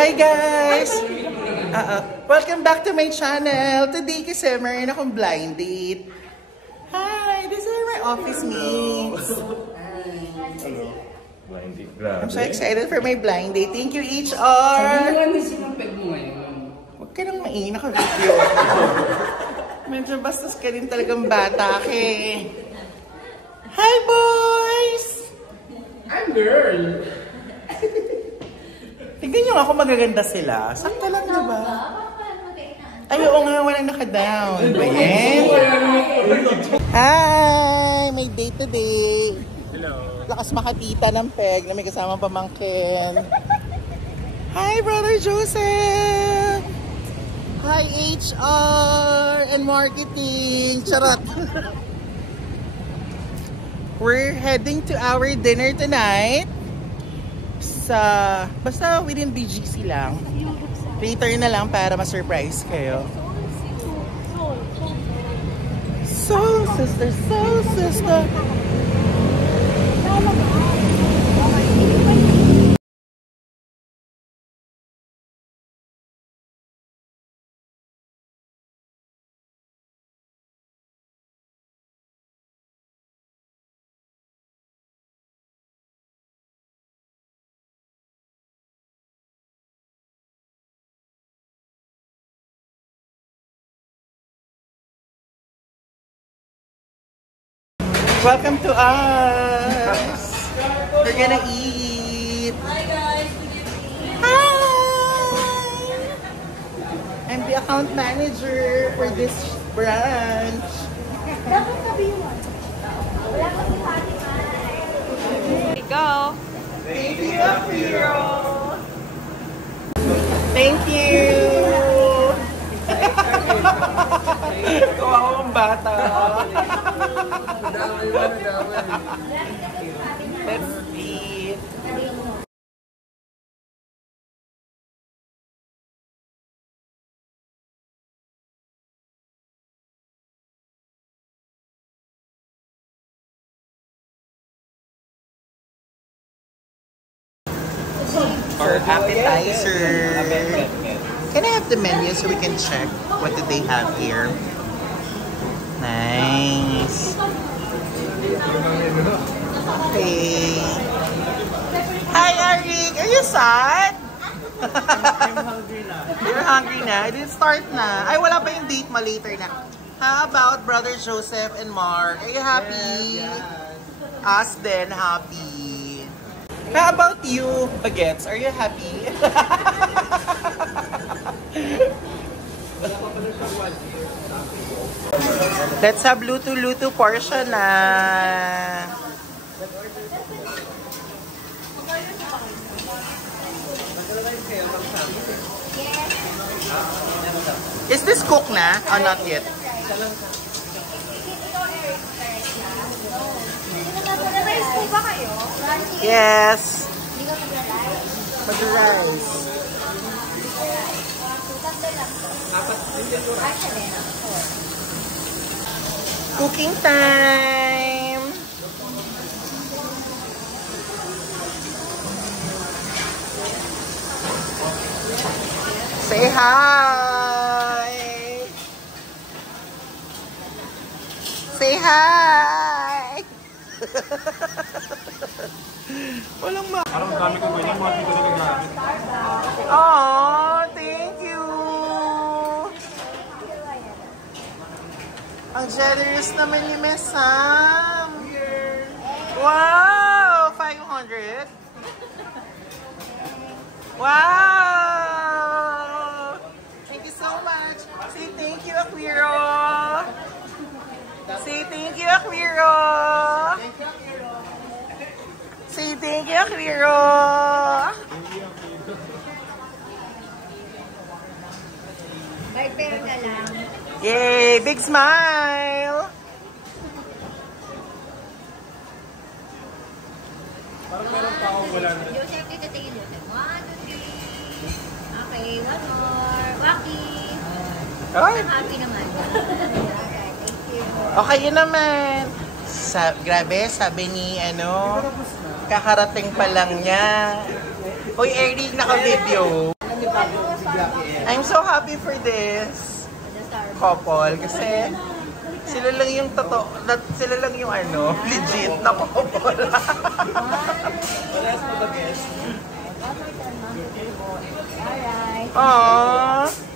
Hi guys! Welcome back to my channel. Today kasi meron akong blind date. Hi! These are my office mates. Hello. Blind date. Grabe. I'm so excited for my blind date. Thank you, HR! Sabi naman din sinapeg mo ngayon. Huwag ka nang maingin, naka-video. Medyo bastos ka rin talagang bata ka eh. Hi boys! I'm girl! Tignan nyo ako, magaganda sila. Sakto lang, di ba? Ay, oo nga, walang naka-down. Ba yan? Hi! May date today. Hello. Lakas makatita ng peg na may kasamang pamangkin. Hi, Brother Joseph! Hi, HR and marketing. Charot! We're heading to our dinner tonight. Basta within BGC lang. Later na lang para ma-surprise kayo. Soul sister, soul sister. Welcome to us. We're gonna eat. Hi guys, we get to eat. Hi. I'm the account manager for this branch. Dapat sabi yun. Wala ka si Fatima. Here you go. Thank you, Hero. Thank you. Kawawang bata. Let's eat. For appetizer. Can I have the menu so we can check what did they have here? Nice. Okay. Hi, Eric. Are you sad? I'm hungry na. You're hungry na? It didn't start na. Ay, wala pa yung date mo later na. How about Brother Joseph and Mark? Are you happy? Yes. Us then happy. How about you, Baguettes? Are you happy? Let's have luto-luto portion na. Is this cooked na? Or not yet? Nag-rice po ba kayo? Yes. Hindi ka mag-rice? Mag-rice. Tatlo lang po. Actually, Cooking time! Say hi! Say hi! Walang ma... Parang dami kong ganyan, mga dito na gagamit. Oh, thank you! Ang generous naman ni Miss Sam! Wow! 500? Wow! Thank you so much! Say thank you, Aquiro! Say thank you, Aquiro! Say thank you, Aquiro! Bye, pero na lang. Yay! Big smile! Parang meron pa akong wala na. Joseph, dito tingin Joseph. 1, 2, 3. Okay, one more. Waki. Ay! Happy naman. Alright, thank you. Okay, yun naman. Grabe, sabi ni kakarating pa lang niya. Hoy, Eric, naka-video. I'm so happy for this couple kasi sila lang yung totoo, sila lang yung ano, legit na couple. Alright. Aww.